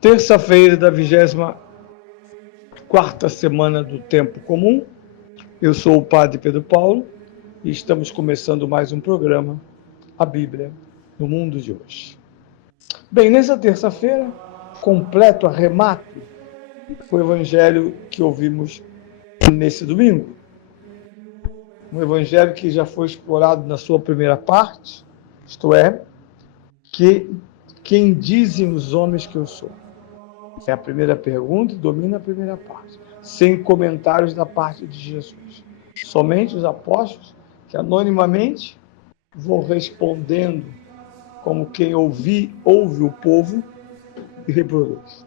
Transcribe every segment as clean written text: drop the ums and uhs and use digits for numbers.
Terça-feira da 24ª semana do Tempo Comum. Eu sou o Padre Pedro Paulo e estamos começando mais um programa, A Bíblia no Mundo de Hoje. Bem, nessa terça-feira, completo arremato o evangelho que ouvimos nesse domingo. Um evangelho que já foi explorado na sua primeira parte, isto é, quem dizem os homens que eu sou? É a primeira pergunta e domina a primeira parte, sem comentários da parte de Jesus. Somente os apóstolos que anonimamente vão respondendo como quem ouve o povo e reproduz.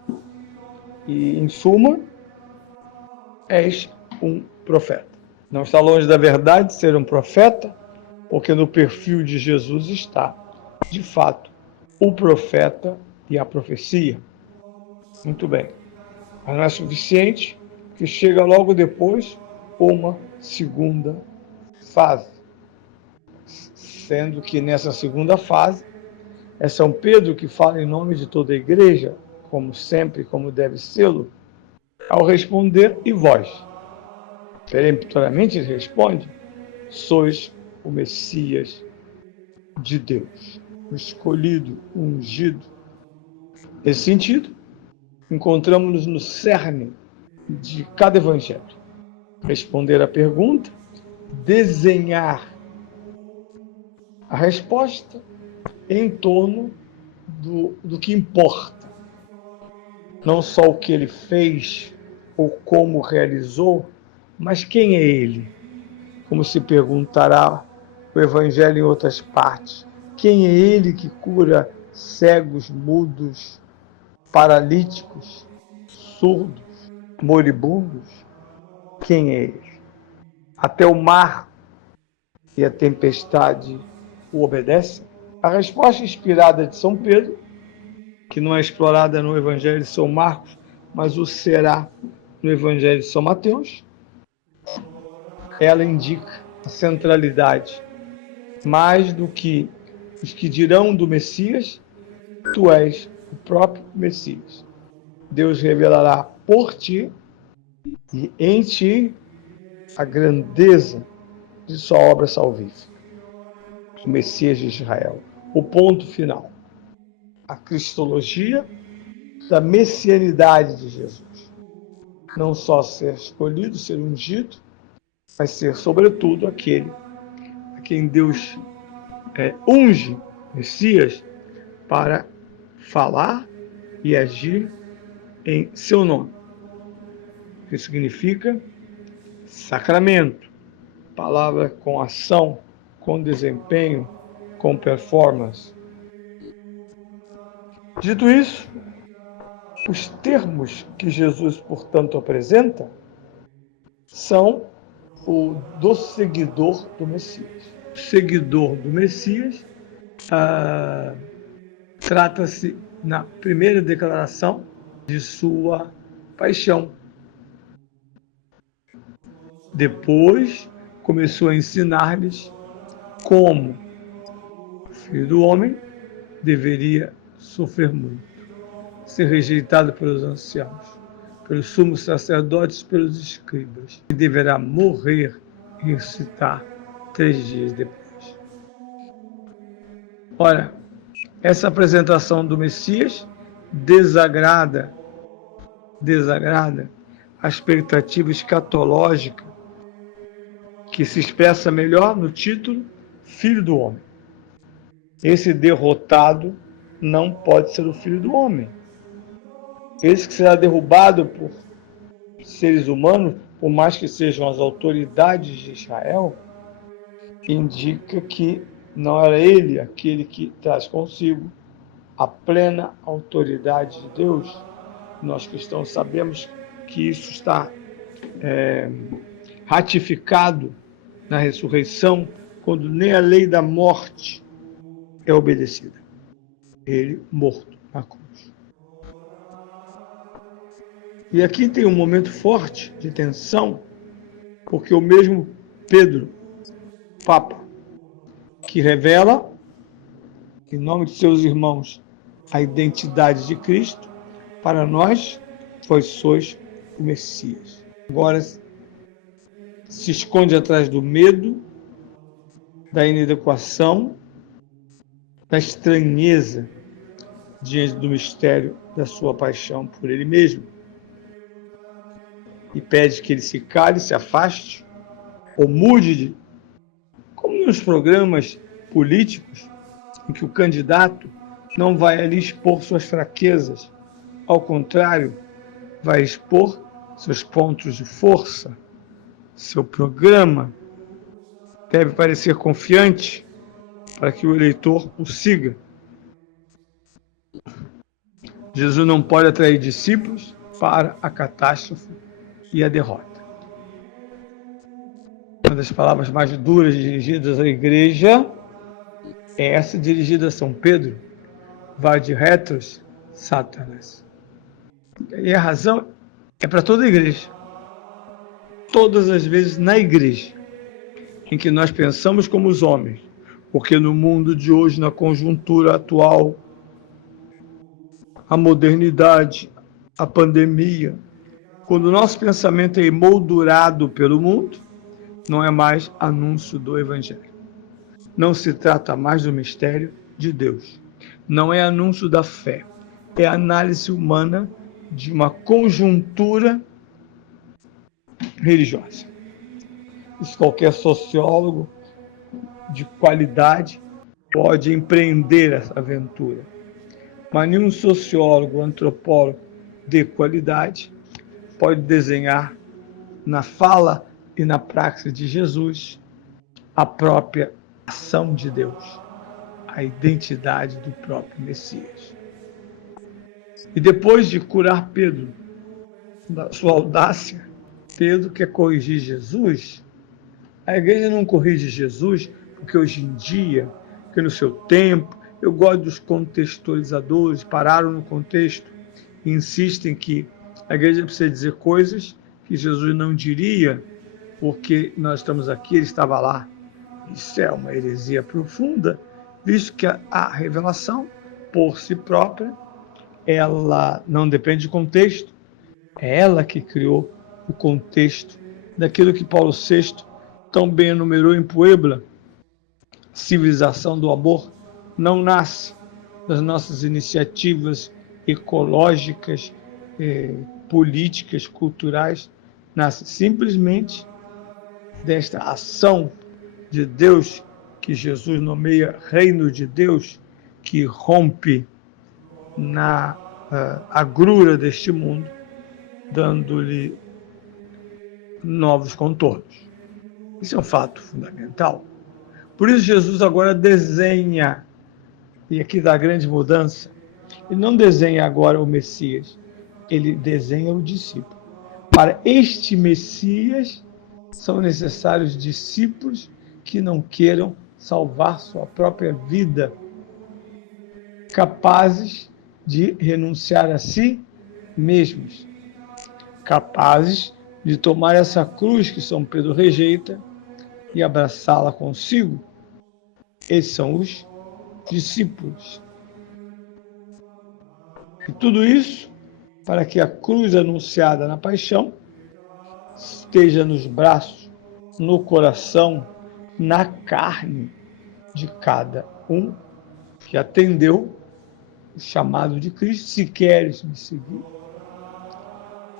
E, em suma, és um profeta. Não está longe da verdade ser um profeta, porque no perfil de Jesus está, de fato, o profeta e a profecia. Muito bem. Mas não é suficiente, que chega logo depois uma segunda fase. Sendo que nessa segunda fase é São Pedro que fala em nome de toda a igreja, como sempre, como deve ser, ao responder, e vós? Peremptoriamente ele responde, sois o Messias de Deus, o escolhido, o ungido. Nesse sentido, encontramos-nos no cerne de cada evangelho. Responder à pergunta, desenhar a resposta em torno do que importa. Não só o que ele fez ou como realizou, mas quem é ele? Como se perguntará o Evangelho em outras partes. Quem é ele que cura cegos, mudos, paralíticos, surdos, moribundos? Quem é ele? Até o mar e a tempestade o obedecem? A resposta inspirada de São Pedro, que não é explorada no Evangelho de São Marcos, mas o será no Evangelho de São Mateus, ela indica a centralidade. Mais do que os que dirão do Messias, tu és o próprio Messias. Deus revelará por ti e em ti a grandeza de sua obra salvífica. O Messias de Israel. O ponto final. A cristologia da messianidade de Jesus. Não só ser escolhido, ser ungido, mas ser, sobretudo, aquele a quem Deus unge, Messias, para falar e agir em seu nome. Que significa sacramento, palavra com ação, com desempenho, com performance. Dito isso, os termos que Jesus, portanto, apresenta são o do seguidor do Messias. O seguidor do Messias trata-se, na primeira declaração, de sua paixão. Depois, começou a ensinar-lhes como o Filho do Homem deveria sofrer muito, ser rejeitado pelos anciãos, pelos sumos sacerdotes, pelos escribas, e deverá morrer e ressuscitar 3 dias depois. Ora, essa apresentação do Messias desagrada a expectativa escatológica que se expressa melhor no título Filho do Homem. Esse derrotado não pode ser o Filho do Homem. Esse que será derrubado por seres humanos, por mais que sejam as autoridades de Israel, indica que não era ele aquele que traz consigo a plena autoridade de Deus. Nós cristãos sabemos que isso está ratificado na ressurreição, quando nem a lei da morte é obedecida. Ele morto na cruz. E aqui tem um momento forte de tensão, porque o mesmo Pedro, Papa, que revela, em nome de seus irmãos, a identidade de Cristo, Para nós, vós sois o Messias. Agora se esconde atrás do medo, da inadequação, da estranheza diante do mistério da sua paixão por ele mesmo. E pede que ele se cale, se afaste, ou mude, como nos programas políticos, em que o candidato não vai ali expor suas fraquezas, ao contrário, vai expor seus pontos de força. Seu programa deve parecer confiante para que o eleitor o siga. Jesus não pode atrair discípulos para a catástrofe e a derrota. Uma das palavras mais duras dirigidas à igreja é essa dirigida a São Pedro: Vade retros, Satanás. E a razão é para toda a igreja. Todas as vezes na igreja em que nós pensamos como os homens, porque no mundo de hoje, na conjuntura atual, a modernidade, a pandemia, quando o nosso pensamento é emoldurado pelo mundo, não é mais anúncio do Evangelho. Não se trata mais do mistério de Deus. Não é anúncio da fé. É análise humana de uma conjuntura religiosa. Isso qualquer sociólogo de qualidade pode empreender essa aventura. Mas nenhum sociólogo, antropólogo de qualidade pode desenhar na fala e na praxis de Jesus a própria ação de Deus, a identidade do próprio Messias. E depois de curar Pedro da sua audácia, Pedro quer corrigir Jesus. A igreja não corrige Jesus porque hoje em dia, que no seu tempo, eu gosto dos contextualizadores, pararam no contexto e insistem que a igreja precisa dizer coisas que Jesus não diria, porque nós estamos aqui, ele estava lá. Isso é uma heresia profunda, visto que a revelação, por si própria, ela não depende de contexto, é ela que criou o contexto daquilo que Paulo VI tão bem enumerou em Puebla. Civilização do amor não nasce das nossas iniciativas ecológicas, políticas, culturais, nasce simplesmente desta ação de Deus, que Jesus nomeia reino de Deus, que rompe na agrura deste mundo, dando-lhe novos contornos. Isso é um fato fundamental. Por isso Jesus agora desenha, e aqui dá grande mudança, ele não desenha agora o Messias, ele desenha o discípulo. Para este Messias são necessários discípulos que não queiram salvar sua própria vida, capazes de renunciar a si mesmos, capazes de tomar essa cruz que São Pedro rejeita e abraçá-la consigo. Esses são os discípulos. E tudo isso para que a cruz anunciada na paixão esteja nos braços, no coração, na carne de cada um que atendeu o chamado de Cristo. Se queres me seguir,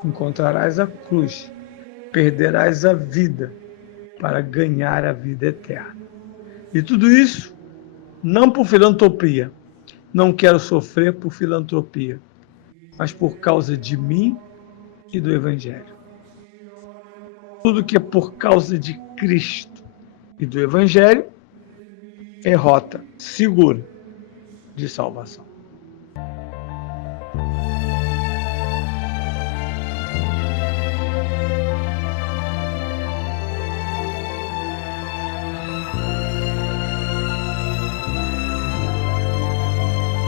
encontrarás a cruz, perderás a vida para ganhar a vida eterna. E tudo isso não por filantropia. Não quero sofrer por filantropia, mas por causa de mim e do Evangelho. Tudo que é por causa de Cristo e do Evangelho é rota segura de salvação.